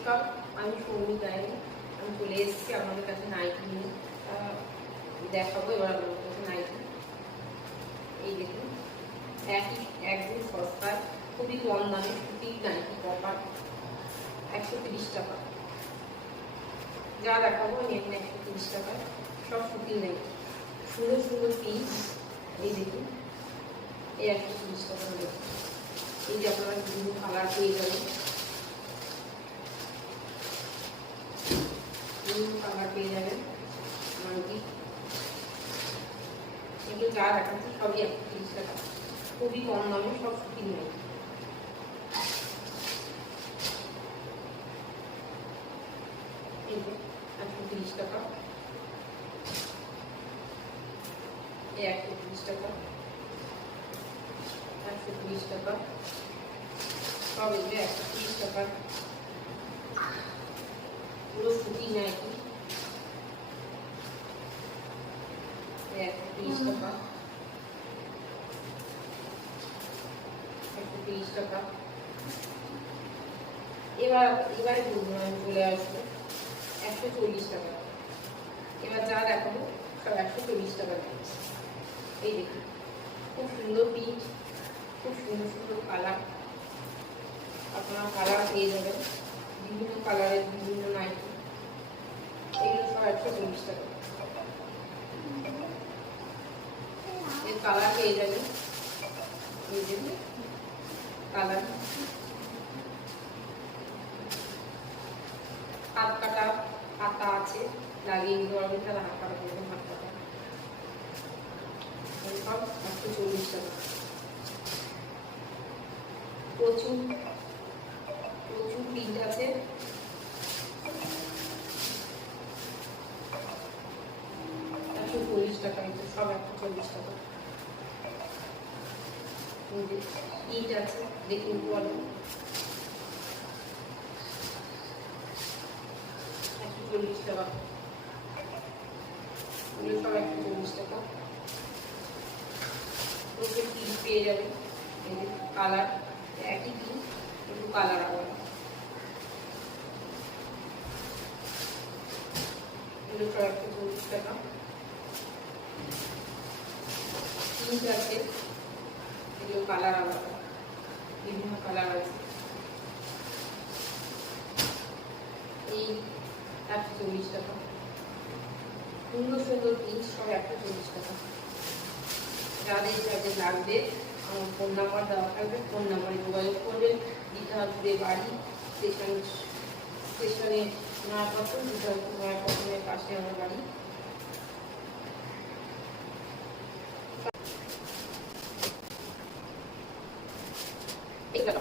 নমস্কার, আমি সৌমি গাইনি। আমি চলে এসেছি আপনাদের কাছে নাইটি নিয়ে দেখাবো। এবার আপনাদের কাছে নাইটি এই দেখুন, একদম সস্তায় খুবই কম দামে সুতির নাইটি কপার 130 টাকা। যা দেখাবো আমি এখানে 130 টাকায় সব সুতির নাইটি, সুন্দর সুন্দর পিস। এই দেখুন, এই 130 টাকা। এই যে আপনারা বিভিন্ন কালার পেয়ে যাবেন, কালার পেয়ে যাবেন। এগুলো যা দেখাচ্ছি সবই 130 টাকা, খুবই কম দামে সব সুতির নাইটি। এই যে 130 টাকা, এই 130 টাকা, 130 টাকা, সব এগুলো 130 টাকা, পুরো সুতির নাইটি 130 টাকা, 130 টাকা। এবারে চলে আসবো 140 টাকা। এবার যা দেখাবো সব 140 টাকা। এই দেখুন, খুব সুন্দর পিচ, খুব সুন্দর সুন্দর কালার। আপনারা কালার পেয়ে যাবেন, বিভিন্ন কালারের বিভিন্ন নাইটি। এগুলো সব 140 টাকা। এর কালার পেয়ে যাবেন, এই যে কালার, হাত কাটা হাতা আছে, লাগিয়ে দিতে পারবেন। তাহলে হাত কাটা করবেন, হাত কাটা সব 140 টাকা। প্রচুর প্রচুর প্রিন্ট আছে, টাকা। সব 140 টাকা। ইট আছে, দেখুন বলো 140 টাকা। এগুলো সব 140 টাকা। প্রচুর পিস পেয়ে যাবে, কালার একই পিস কিন্তু কালার আলাদা। এগুলো সব 140 টাকা। পিস আছে, এগুলো কালার আলাদা, বিভিন্ন কালার আছে। এই 140 টাকা। সুন্দর সুন্দর পিস সব 140 টাকা। যাদের যাদের লাগবে আমার ফোন নাম্বার দেওয়া থাকবে, ফোন নাম্বারে যোগাযোগ করবেন। দীঘাপুরে বাড়ি, স্টেশনে নয়াপট্টন, দীঘাপুর নয়াপট্টনের পাশে আমার বাড়ি। এটা